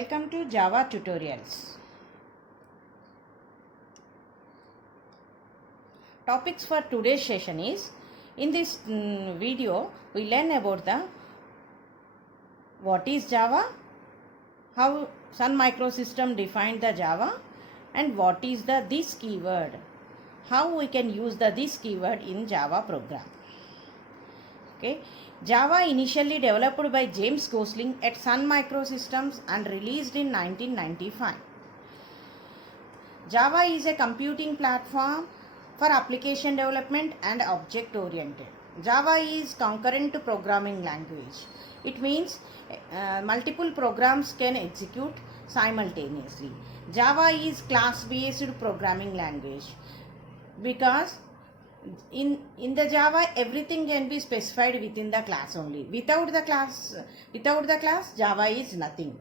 Welcome to Java tutorials. Topics for today's session is, in this video we learn about the what is Java, how Sun Microsystem defined the Java, and what is the this keyword, how we can use the this keyword in Java program. Okay, Java initially developed by James Gosling at Sun Microsystems and released in 1995. Java is a computing platform for application development and object oriented. Java is concurrent programming language. It means multiple programs can execute simultaneously. Java is class based programming language because in the Java everything can be specified within the class only. Without the class Java is nothing.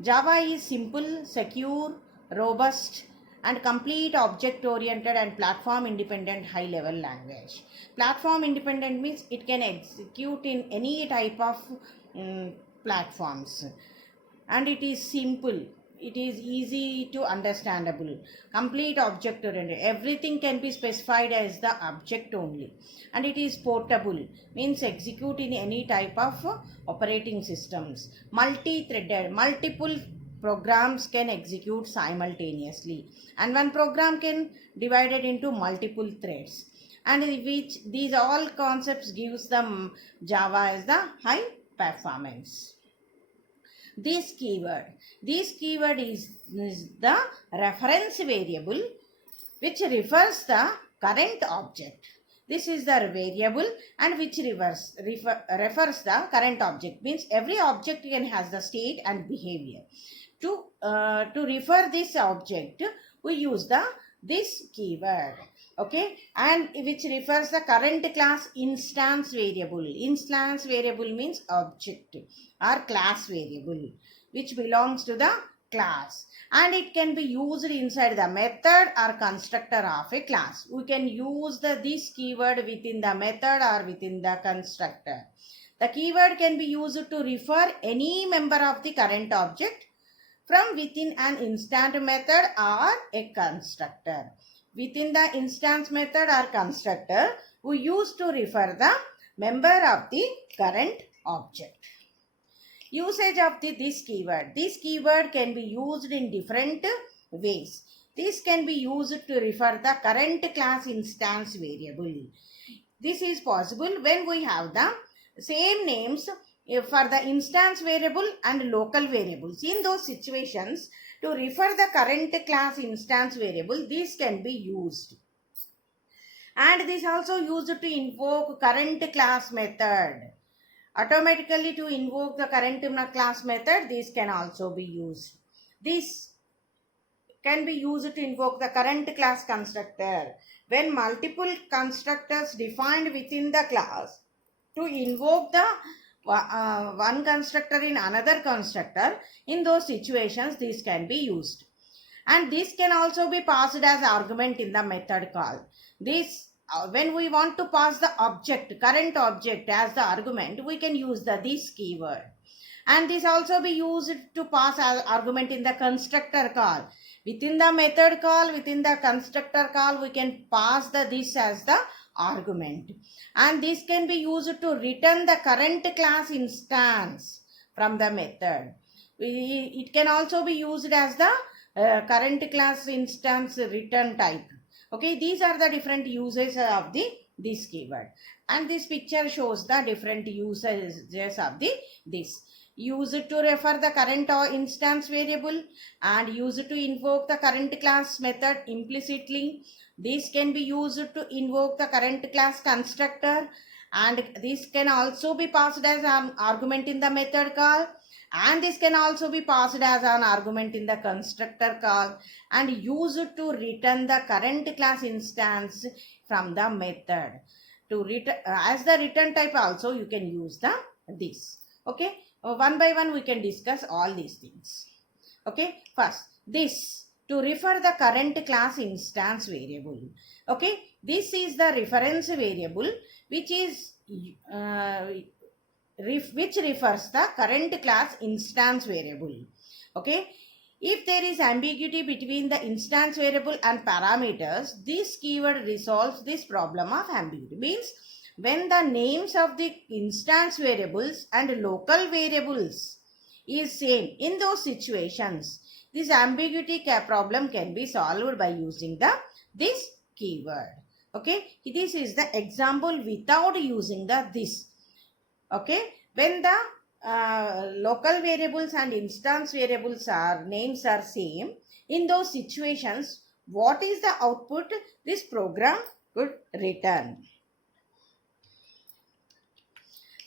Java is simple, secure, robust and complete object oriented and platform independent high level language. Platform independent means it can execute in any type of platforms, and it is simple, it is easy to understandable, complete object oriented, everything can be specified as the object only, and it is portable means execute in any type of operating systems, multi-threaded, multiple programs can execute simultaneously, and one program can divided into multiple threads, and which these all concepts gives them Java as the high performance. This keyword is the reference variable which refers the current object. This is the variable and which refers the current object, means every object can has the state and behavior. To refer this object, we use the this keyword, okay, and which refers the current class instance variable. Instance variable means object or class variable which belongs to the class, and it can be used inside the method or constructor of a class. We can use this keyword within the method or within the constructor. The keyword can be used to refer any member of the current object from within an instant method or a constructor. Within the instance method or constructor, we use to refer the member of the current object. Usage of this keyword. This keyword can be used in different ways. This can be used to refer the current class instance variable. This is possible when we have the same names for the instance variable and local variables. In those situations, to refer the current class instance variable, this can be used. And this also used to invoke current class method. Automatically to invoke the current class method, this can also be used. This can be used to invoke the current class constructor. When multiple constructors defined within the class, to invoke the one constructor in another constructor, in those situations this can be used. And this can also be passed as argument in the method call. This when we want to pass the object, current object as the argument, we can use this keyword. And this also be used to pass as argument in the constructor call. Within the method call, within the constructor call, we can pass this as the argument, and this can be used to return the current class instance from the method. It can also be used as the current class instance return type. Okay, these are the different uses of this keyword, and this picture shows the different usages of this. Use it to refer the current instance variable and use it to invoke the current class method implicitly. This can be used to invoke the current class constructor, and this can also be passed as an argument in the method call, and this can also be passed as an argument in the constructor call, and use it to return the current class instance from the method. To return as the return type also you can use this. Okay, one by one we can discuss all these things. Okay, first this to refer the current class instance variable. Okay, this is the reference variable which is which refers the current class instance variable. Okay, if there is ambiguity between the instance variable and parameters, this keyword resolves this problem of ambiguity. Means when the names of the instance variables and local variables is same, in those situations this ambiguity problem can be solved by using this keyword. Okay, this is the example without using this. Okay, when the local variables and instance variables are names are same, in those situations what is the output this program could return?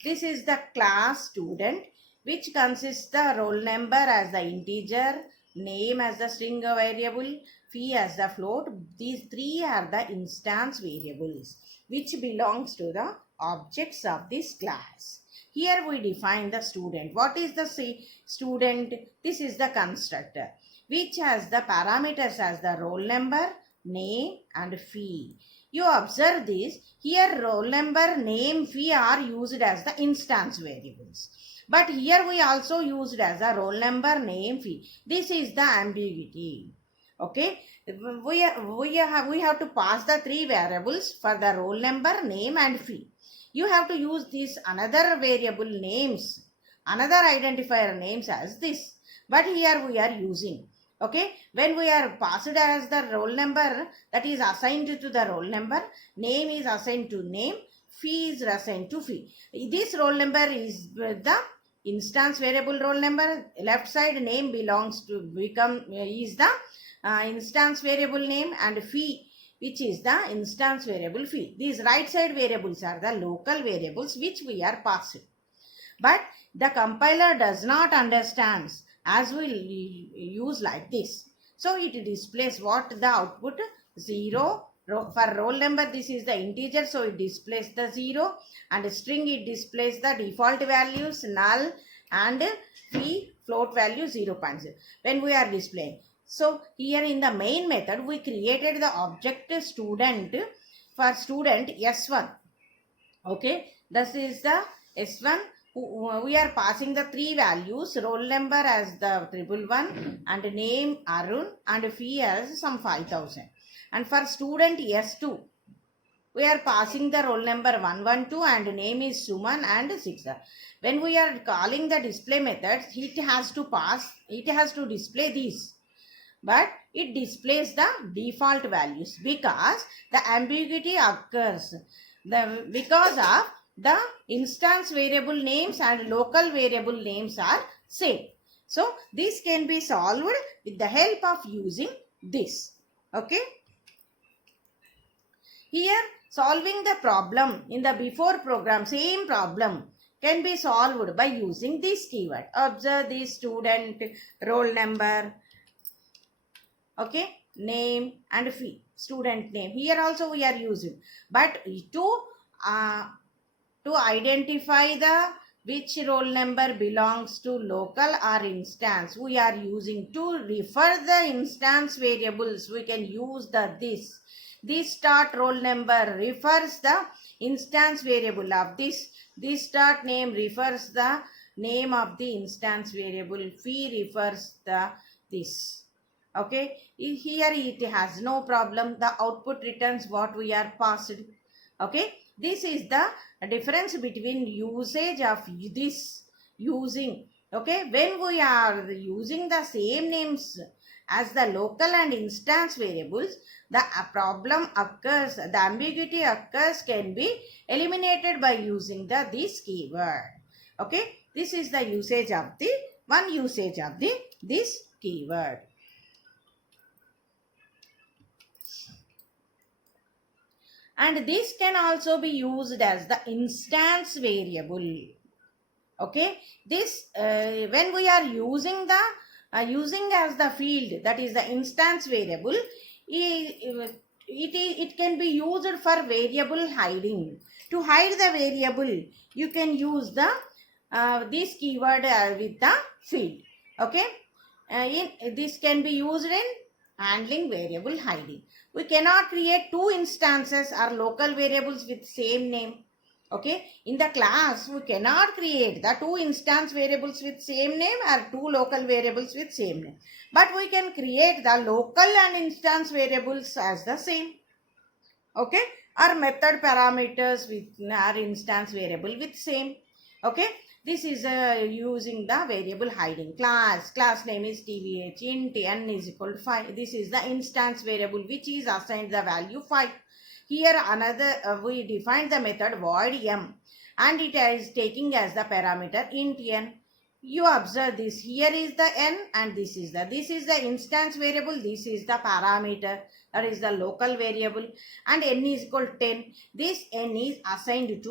This is the class student, which consists the roll number as the integer, name as the string variable, fee as the float. These three are the instance variables which belongs to the objects of this class. Here we define the student. What is the student? This is the constructor which has the parameters as the roll number, name and fee. You observe this. Here roll number, name, fee are used as the instance variables. But here we also used as a roll number, name, fee. This is the ambiguity. Okay. We have to pass the three variables for the roll number, name and fee. You have to use these another variable names, another identifier names as this. But here we are using. Okay, when we are passed as the roll number, that is assigned to the roll number, name is assigned to name, fee is assigned to fee. This roll number is the instance variable roll number. Left side name belongs to is the instance variable name, and fee which is the instance variable fee. These right side variables are the local variables which we are passing. But the compiler does not understand as we use like this. So it displays what the output 0. For roll number this is the integer, so it displays the 0, and string it displays the default values null, and fee float value 0.0 when we are displaying. So here in the main method we created the object student for student S1. Okay, this is the S1. We are passing the three values, roll number as the 111 and name Arun and fee as some 5000. And for student S2, we are passing the roll number 112 and name is Suman and 6. When we are calling the display method, it has to display these, but it displays the default values because the ambiguity occurs because of the instance variable names and local variable names are same. So this can be solved with the help of using this. Okay, here solving the problem in the before program, same problem can be solved by using this keyword. Observe the student, roll number, okay, name and fee, student name. Here also we are using, but to identify the which roll number belongs to local or instance, we are using to refer the instance variables. We can use this start roll number refers the instance variable of this start name refers the name of the instance variable, fee refers the this. Okay, here it has no problem. The output returns what we are passed. Okay, this is the difference between usage of this using. Okay, when we are using the same names as the local and instance variables, the problem occurs, the ambiguity occurs can be eliminated by using this keyword. Okay, this is the usage of this keyword. And this can also be used as the instance variable. Okay, this when we are using as the field, that is the instance variable, it can be used for variable hiding. To hide the variable, you can use the this keyword with the field. Okay, this can be used in handling variable hiding. We cannot create two instances or local variables with same name. Okay, in the class we cannot create the two instance variables with same name or two local variables with same name, but we can create the local and instance variables as the same. Okay, our method parameters with our instance variable with same. Okay, this is using the variable hiding. Class name is tvh, int n is equal to 5. This is the instance variable which is assigned the value 5. Here another we defined the method void m, and it is taking as the parameter int n. You observe this, here is the n and this is the instance variable, this is the parameter, that is the local variable, and n is equal to 10. This n is assigned with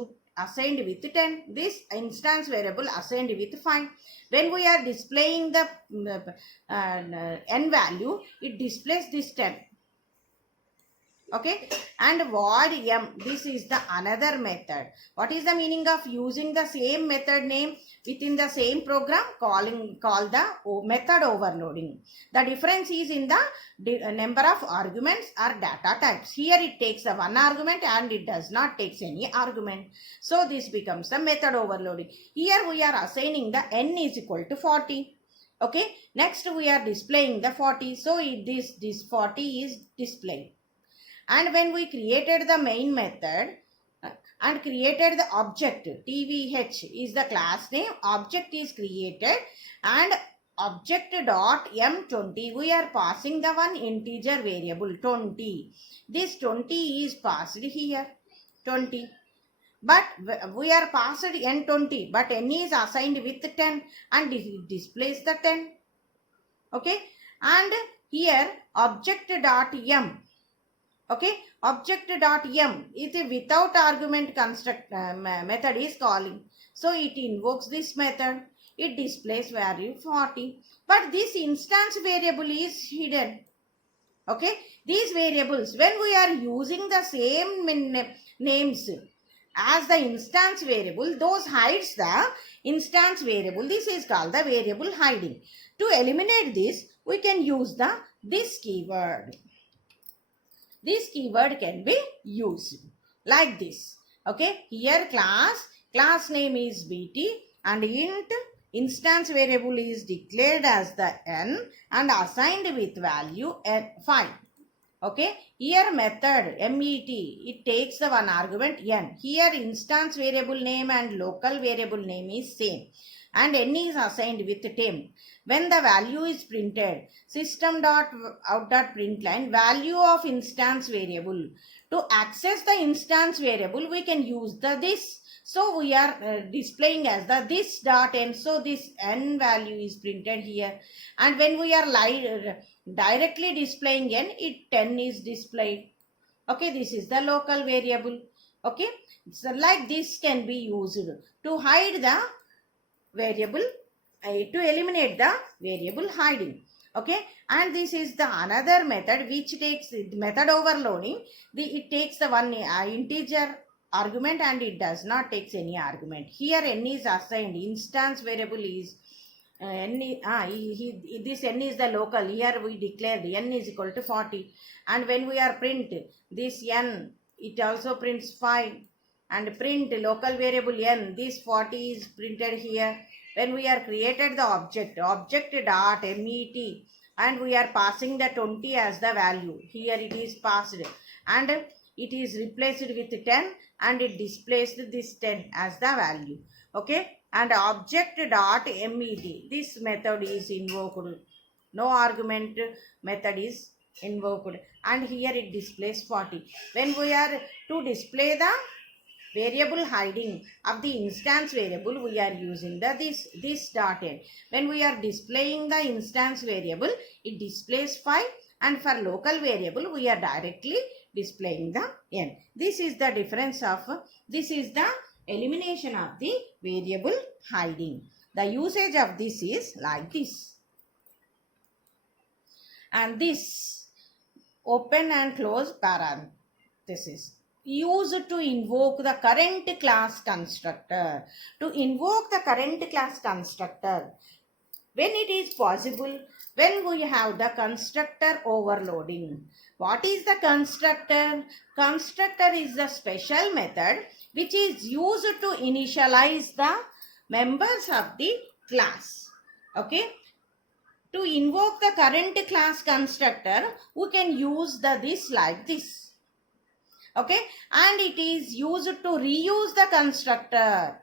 10. This instance variable assigned with 5. When we are displaying the n value, it displays this 10. Okay, and void m, this is the another method. What is the meaning of using the same method name within the same program? Called the method overloading. The difference is in the number of arguments or data types. Here it takes the one argument and it does not take any argument, so this becomes the method overloading. Here we are assigning the n is equal to 40. Okay, next we are displaying the 40, so this 40 is displayed. And when we created the main method and created the object, tvh is the class name, object is created, and object dot m20, we are passing the one integer variable 20. This 20 is passed here, 20. But we are passed n20, but n is assigned with 10 and it displays the 10. Okay, and here object dot m. Okay, object dot m is a without argument construct method is calling, so it invokes this method. It displays value 40, but this instance variable is hidden. Okay, these variables, when we are using the same names as the instance variable, those hides the instance variable. This is called the variable hiding. To eliminate this, we can use the this keyword. This keyword can be used like this. Okay, here class name is bt, and instance variable is declared as the n and assigned with value 5. Okay, here method met, it takes the one argument n. Here instance variable name and local variable name is same, and n is assigned with 10. When the value is printed, system.out.println value of instance variable. To access the instance variable, we can use the this. So we are displaying as the this dot n. So this n value is printed here, and when we are directly displaying n, it 10 is displayed. Okay, this is the local variable. Okay, so like this can be used to hide the variable, to eliminate the variable hiding. Okay, and this is the another method which takes method overloading. It takes the one integer argument and it does not take any argument. Here n is assigned, instance variable is this n is the local. Here we declared n is equal to 40, and when we are print this n, it also prints 5, and print local variable n, this 40 is printed here. When we are created the object dot met, and we are passing the 20 as the value, here it is passed, and it is replaced with 10, and it displays this 10 as the value. Okay, and object dot met, this method is invoked, no argument method is invoked, and here it displays 40. When we are to display the variable hiding of the instance variable, we are using the this dot n. When we are displaying the instance variable, it displays 5, and for local variable we are directly displaying the n. This is the difference of, this is the elimination of the variable hiding. The usage of this is like this. And this open and close parenthesis used to invoke the current class constructor. To invoke the current class constructor, when it is possible, when we have the constructor overloading. What is the constructor? Constructor is the special method which is used to initialize the members of the class. Okay. To invoke the current class constructor, we can use this like this. Okay. And it is used to reuse the constructor.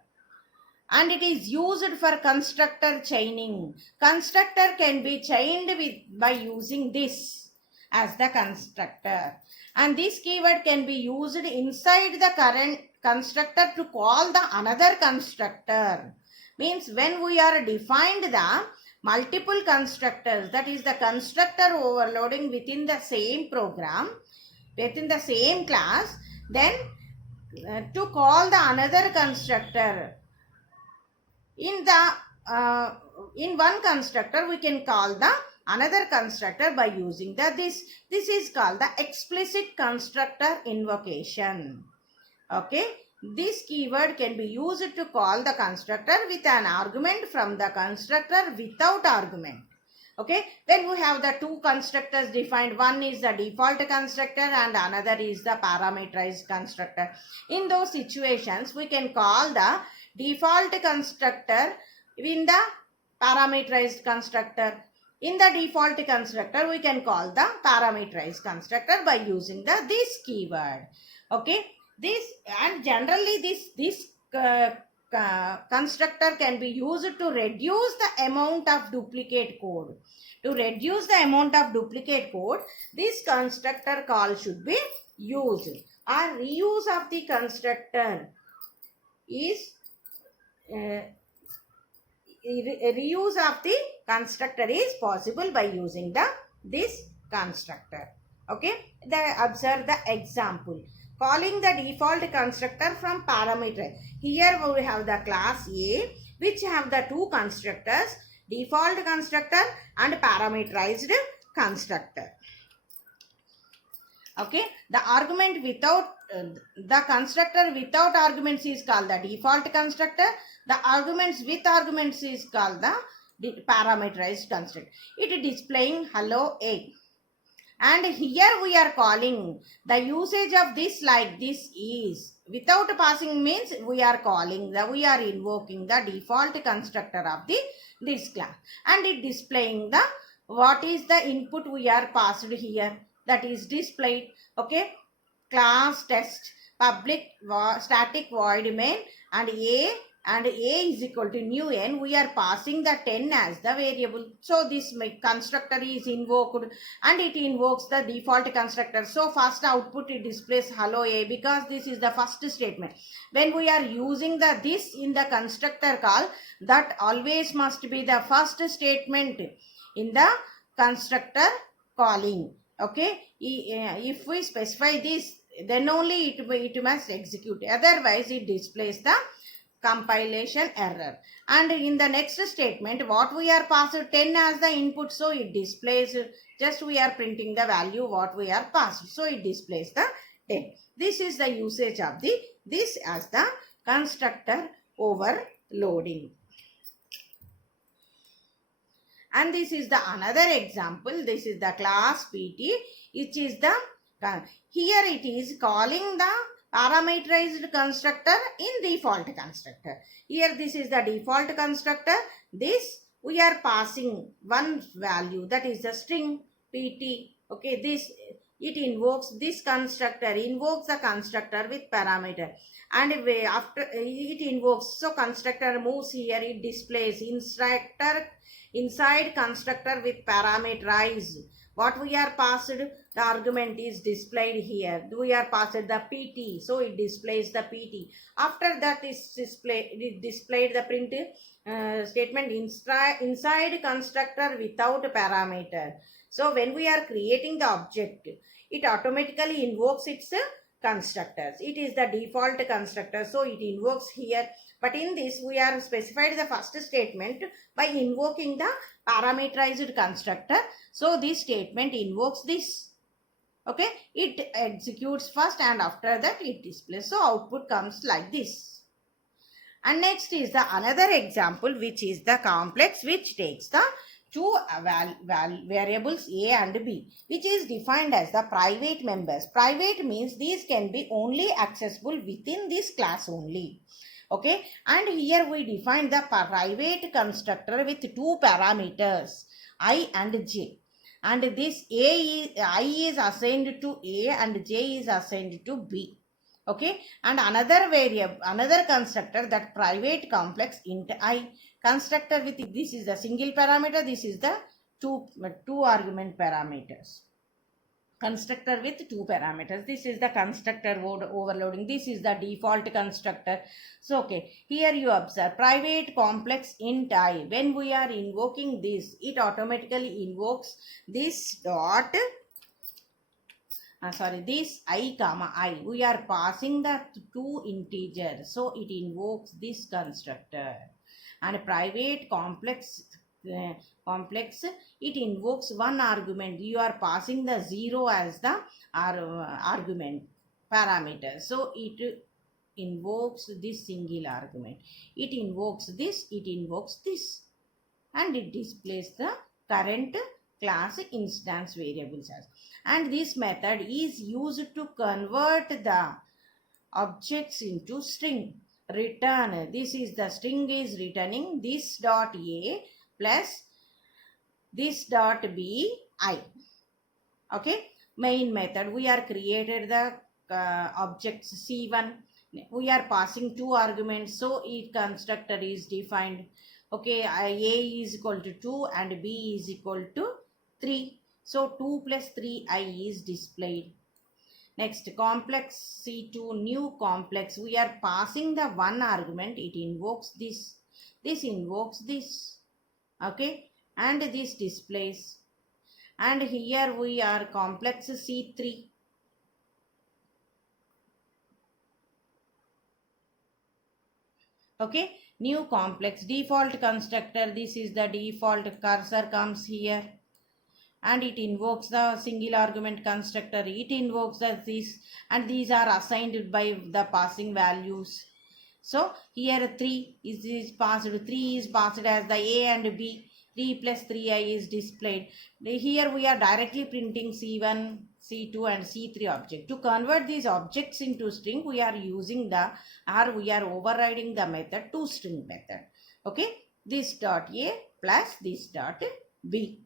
And it is used for constructor chaining. Constructor can be chained by using this as the constructor. And this keyword can be used inside the current constructor to call the another constructor. Means when we are defined the multiple constructors, that is the constructor overloading within the same program, within the same class, then to call the another constructor. In one constructor, we can call the another constructor by using this. This is called the explicit constructor invocation. Okay. This keyword can be used to call the constructor with an argument from the constructor without argument. Okay. Then we have the two constructors defined. One is the default constructor and another is the parameterized constructor. In those situations, we can call the default constructor in the parameterized constructor. In the default constructor, we can call the parameterized constructor by using this keyword. Okay. This and generally this constructor can be used to reduce the amount of duplicate code. To reduce the amount of duplicate code, this constructor call should be used. Or reuse of the constructor is reuse of the constructor is possible by using this constructor. Okay. Observe the example. Calling the default constructor from parameter. Here we have the class A, which have the two constructors, default constructor and parameterized constructor. Okay. The argument without the constructor without arguments is called the default constructor. The arguments with arguments is called the parameterized constructor. It is displaying hello A. And here we are calling the usage of this like this is without passing means we are calling we are invoking the default constructor of this class, and it displaying the what is the input we are passed here, that is displayed. Okay. Class test public static void main and A is equal to new n. We are passing the 10 as the variable. So this constructor is invoked and it invokes the default constructor. So first output it displays hello A because this is the first statement. When we are using this in the constructor call, that always must be the first statement in the constructor calling. Okay. If we specify this, then only it must execute. Otherwise it displays the compilation error. And in the next statement, what we are passed 10 as the input, so it displays, just we are printing the value what we are passed, so it displays the 10. This is the usage of this as the constructor overloading. And this is the another example. This is the class PT, which is the here it is calling the parameterized constructor in default constructor. Here this is the default constructor. This we are passing one value, that is the string PT. Okay. This it invokes this constructor, invokes the constructor with parameter, and after it invokes, so constructor moves here, it displays inside constructor with parameterized. What we are passed, the argument is displayed here. We are passed the PT, so it displays the PT. After that is displayed the print statement inside constructor without parameter. So when we are creating the object, it automatically invokes its constructors. It is the default constructor, so it invokes here. But in this, we are specified the first statement by invoking the parameterized constructor. So this statement invokes this. Okay. It executes first and after that it displays. So output comes like this. And next is the another example, which is the complex, which takes the two variables a and b, which is defined as the private members. Private means these can be only accessible within this class only. Okay, and here we define the private constructor with two parameters I and j, and this I is assigned to a and j is assigned to b. Okay, and another variable, another constructor, that private complex int I constructor with, this is the single parameter, this is the two argument parameters, constructor with two parameters. This is the constructor overloading, this is the default constructor. So okay, here you observe private complex int I, when we are invoking this, it automatically invokes this dot this I comma I, we are passing the two integers, so it invokes this constructor. And private complex it invokes one argument, you are passing the 0 as the argument parameter, so it invokes this single argument, it invokes this, it invokes this, and it displays the current class instance variables as. And this method is used to convert the objects into string. Return, this is the string is returning this dot a plus this dot b I. Okay, main method, we are created the objects c1, we are passing two arguments, so each constructor is defined. Okay, a is equal to 2 and b is equal to 3, so 2 plus 3i is displayed. Next, complex c2, new complex, we are passing the one argument, it invokes this, this invokes this. Okay, and this displays. And here we are complex c3, okay, new complex default constructor, this is the default, cursor comes here and it invokes the single argument constructor, it invokes this, and these are assigned by the passing values. So here 3 is passed, 3 is passed as the a and b, 3 plus 3i is displayed. Here we are directly printing c1, c2 and c3 object. To convert these objects into string, we are using the, or we are overriding the method toString method. Okay, this dot a plus this dot b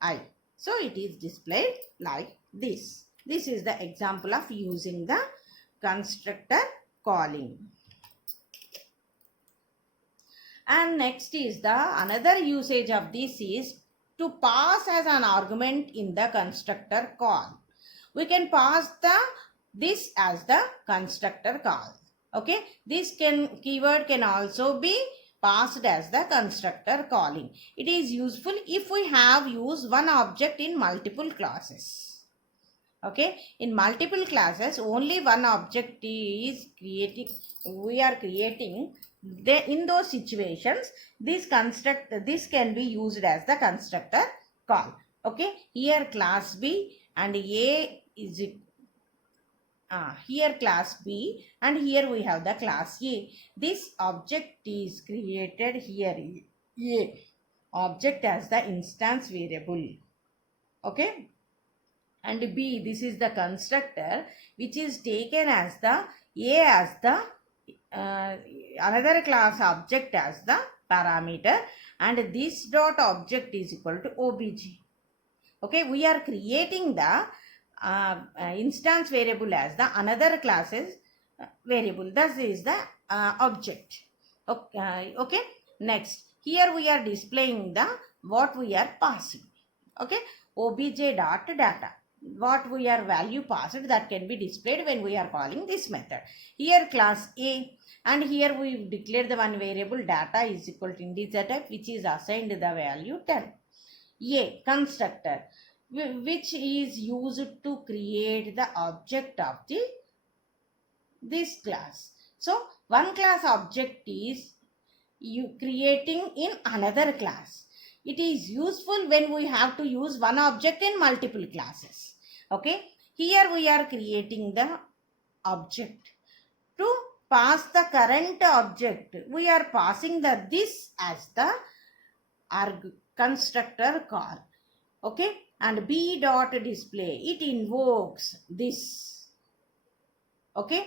I. So it is displayed like this. This is the example of using the constructor calling. And next is the another usage of this is to pass as an argument in the constructor call. We can pass this as the constructor call. Okay, this keyword can also be passed as the constructor calling. It is useful if we have used one object in multiple classes. Okay, in multiple classes only one object is creating, we are creating. In those situations, this can be used as the constructor call. Okay, here class B and A is here class B and here we have the class A. This object is created here, A object as the instance variable. Okay, and B, this is the constructor which is taken as the A as the another class object as the parameter, and this dot object is equal to obj. Okay, we are creating the instance variable as the another class's variable. This is the object. Okay, next here we are displaying the what we are passing. Okay, obj dot data, what we are value passed, that can be displayed when we are calling this method. Here class A, and here we declare the one variable data is equal to integer type, which is assigned the value 10. A constructor, which is used to create the object of this class. So one class object is you creating in another class. It is useful when we have to use one object in multiple classes. Okay, here we are creating the object to pass the current object, we are passing the this as the constructor call. Okay, and b dot display, it invokes this. Okay,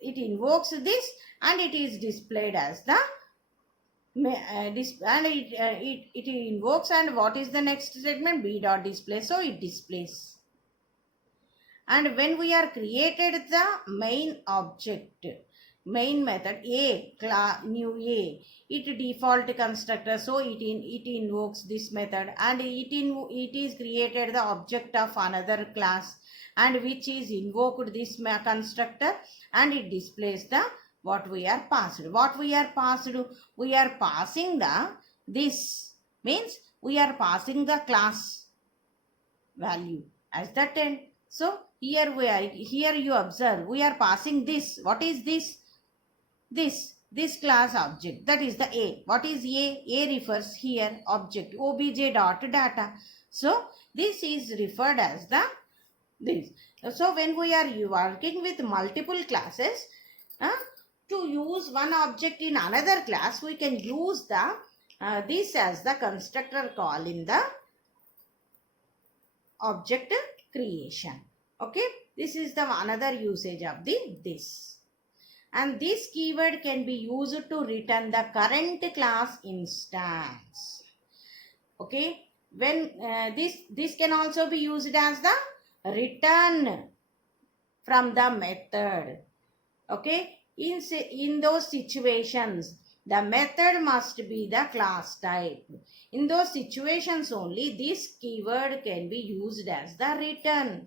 it invokes this and it is displayed as the it invokes, and what is the next statement? B dot display, so it displays. And when we are created the main object, main method a new a, it default constructor, so it invokes this method, and it is created the object of another class, and which is invoked this constructor, and it displays the what we are passed. What we are passed? We are passing the this, means we are passing the class value as the 10. So here you observe we are passing this. What is this? This class object, that is the a. What is a? A refers here object obj dot data. So this is referred as the this. So when we are working with multiple classes, to use one object in another class, we can use the this as the constructor call in the object creation. Okay, this is the another usage of the this. And this keyword can be used to return the current class instance. Okay, when this can also be used as the return from the method. Okay, in those situations the method must be the class type. In those situations only this keyword can be used as the return.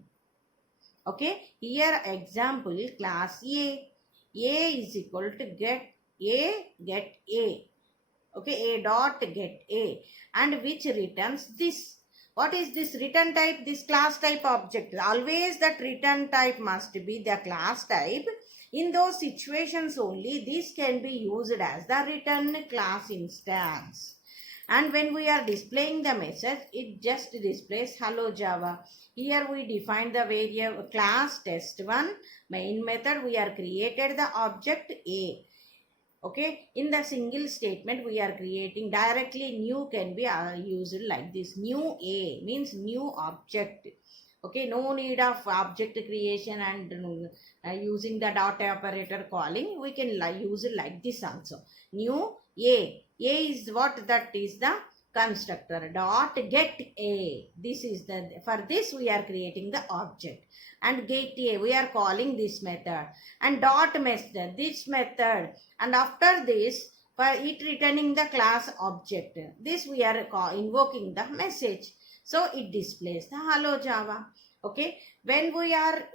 Okay, here example, class a is equal to get a. Okay, a dot get a, and which returns this. What is this return type? This class type object. Always that return type must be the class type. In those situations only this can be used as the return class instance. And when we are displaying the message, it just displays hello Java. Here we define the variable class test1 main method. We are created the object a. Okay, in the single statement we are creating directly new can be used like this. New a means new object. Okay, no need of object creation and using the dot operator calling. We can use it like this also. New a is what? That is the constructor. Dot get a, this is the, for this we are creating the object, and get a we are calling this method, and dot method this method, and after this for it returning the class object, this we are invoking the message, so it displays the hello Java. Okay, when we are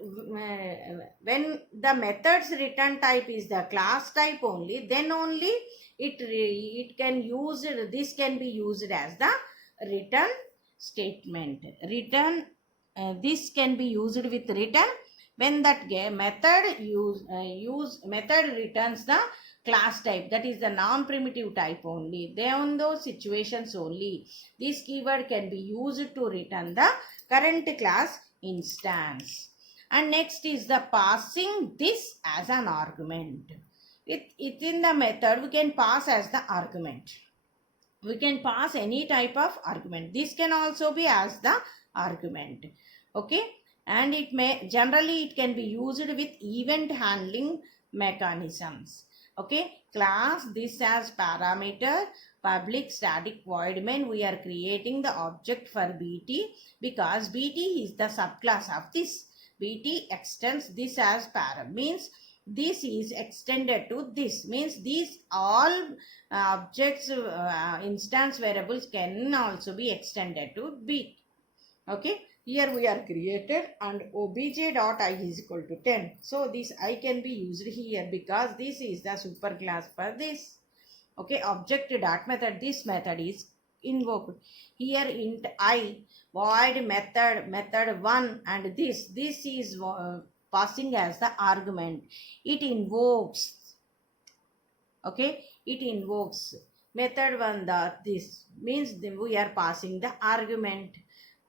when the method's return type is the class type only, then only it can use it, this can be used as the return statement. Return this can be used with return when that method returns the class type, that is the non-primitive type only. Then on those situations only this keyword can be used to return the current class instance. And next is the passing this as an argument. Within the method we can pass as the argument. We can pass any type of argument. This can also be as the argument. Okay, and it may generally it can be used with event handling mechanisms. Okay, class this as parameter, public static void main. We are creating the object for bt because bt is the subclass of this. Bt extends this as param, means this is extended to this, means these all objects instance variables can also be extended to b. Okay, here we are created and obj dot I is equal to 10. So this I can be used here because this is the superclass for this. Okay, object dot method, this method is invoked. Here int I void method 1, and this is passing as the argument. It invokes. Okay, it invokes method 1 dot this, means we are passing the argument.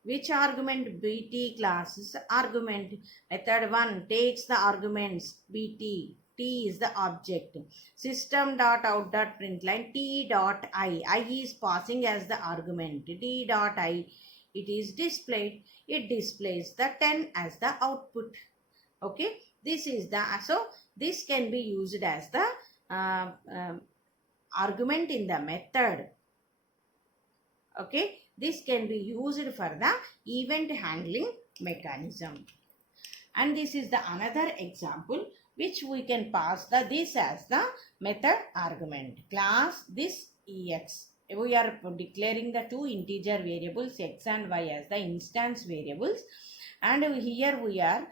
Which argument? bt class is argument. Method 1 takes the arguments bt T is the object. System dot out dot println T dot I is passing as the argument. T dot I, it is displayed. It displays the 10 as the output. Okay, this is the, so this can be used as the argument in the method. Okay, this can be used for the event handling mechanism. And this is the another example which we can pass the this as the method argument. Class this ex. We are declaring the two integer variables x and y as the instance variables, and here we are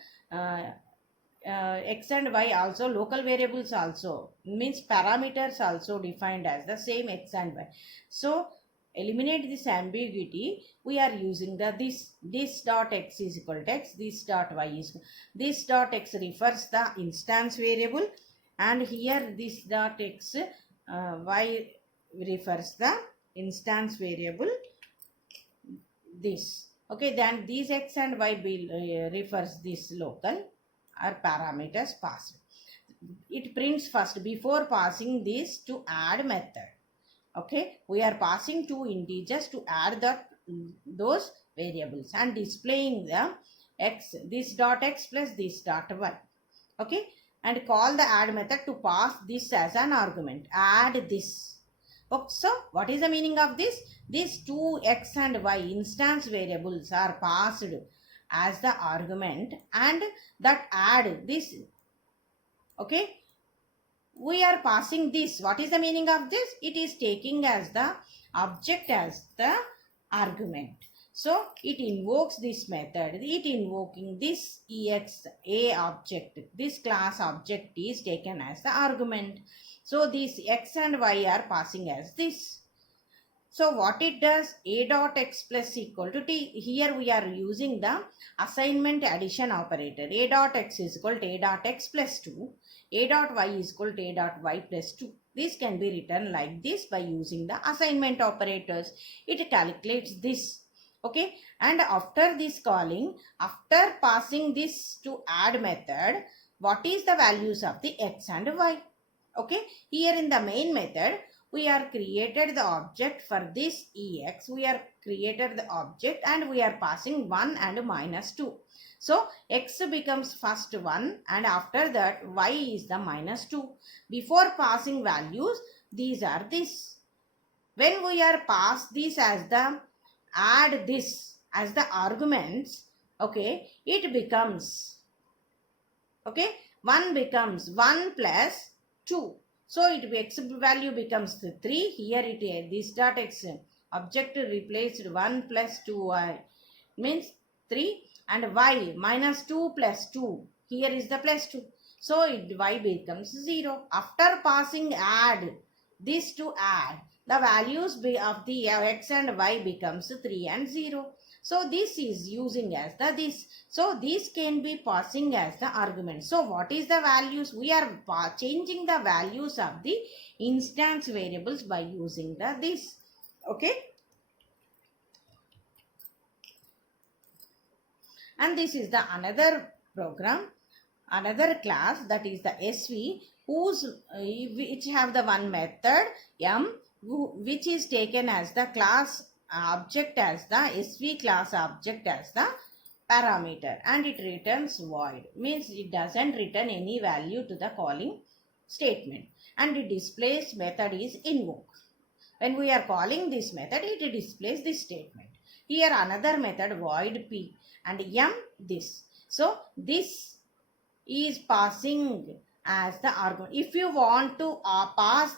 x and y also local variables also, means parameters also defined as the same x and y. So eliminate this ambiguity, we are using the this dot x is equal to x, this dot y is, this dot x refers the instance variable, and here this dot x y refers the instance variable this. Okay, then these x and y refers this local or parameters passed. It prints first before passing this to add method. Okay, we are passing two integers to add those variables and displaying the x, this dot x plus this dot y. Okay, and call the add method to pass this as an argument. Add this. Okay, so what is the meaning of this? These two x and y instance variables are passed as the argument, and that add this. Okay, we are passing this. What is the meaning of this? It is taking as the object as the argument. So it invokes this method. It invoking this exa object. This class object is taken as the argument. So these x and y are passing as this. So what it does, a dot x plus equal to t. Here we are using the assignment addition operator. A dot x is equal to a dot x plus 2. A dot y is equal to a dot y plus 2. This can be written like this by using the assignment operators. It calculates this. Okay, and after this calling, after passing this to add method, what is the values of the x and y? Okay, here in the main method, we are created the object for this ex. We are created the object and we are passing 1 and minus 2. So x becomes first 1 and after that y is the minus 2. Before passing values, these are this. When we are passed this as the add this as the arguments, okay, it becomes, okay, 1 becomes 1 plus 2. So it x value becomes 3. Here it is this dot x object replaced 1 plus 2y means 3, and y minus 2 plus 2. Here is the plus 2. So y becomes 0. After passing add this to add, the values of the x and y becomes 3 and 0. So this is using as the this. So this can be passing as the argument. So what is the values? We are changing the values of the instance variables by using the this. Okay. And this is the another program, another class, that is the SV, which have the one method m, which is taken as the class object as the SV class object as the parameter, and it returns void, means it doesn't return any value to the calling statement, and it displays method is invoked. When we are calling this method, it displays this statement. Here another method void p and m this. So this is passing as the argument. If you want to pass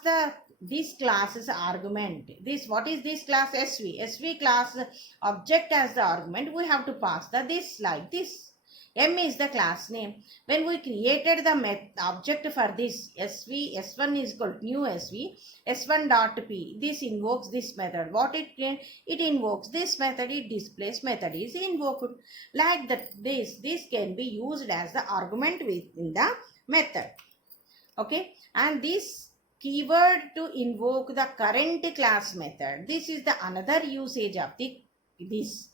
this class's argument, this, what is this class? SV class object as the argument, we have to pass this like this. M is the class name. When we created the object for this SV, S1 is called new SV, S1 dot p. This invokes this method. What it can? It invokes this method. It displays method is invoked. Like that, this can be used as the argument within the method. Okay, and this keyword to invoke the current class method. This is the another usage of this.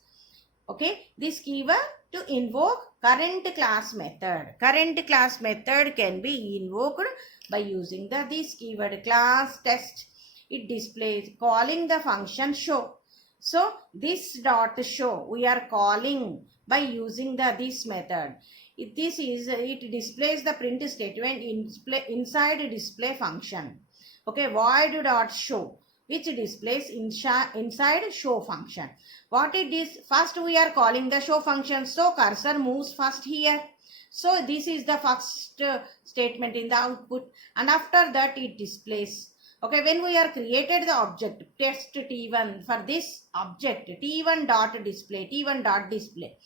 Okay, this keyword to invoke current class method. Current class method can be invoked by using this keyword class test. It displays calling the function show. So this dot show we are calling by using this method. It displays the print statement inside display function. Okay, void dot show, which displays inside show function. What it is, first we are calling the show function, so cursor moves first here. So this is the first statement in the output, and after that it displays. Okay, when we are created the object test t1, for this object t1 dot display.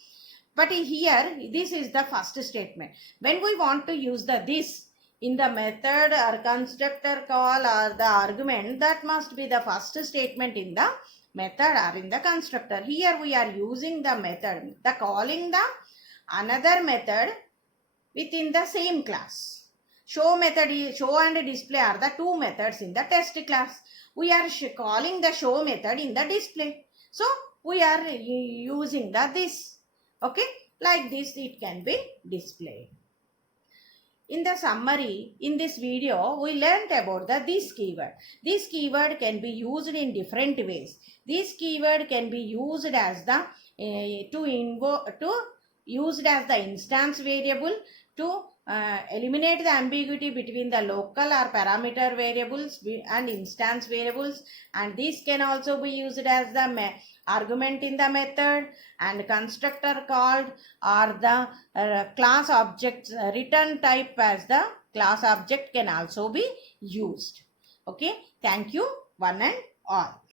But here this is the first statement. When we want to use this in the method or constructor call or the argument, that must be the first statement in the method or in the constructor. Here we are using the method, the calling the another method within the same class. Show and display are the two methods in the test class. We are calling the show method in the display. So we are using this. Okay, like this it can be displayed. In the summary, in this video, we learned about this keyword. This keyword can be used in different ways. This keyword can be used as the used as the instance variable to eliminate the ambiguity between the local or parameter variables and instance variables, and this can also be used as the argument in the method, and constructor called or the class objects return type as the class object can also be used. Okay, thank you one and all.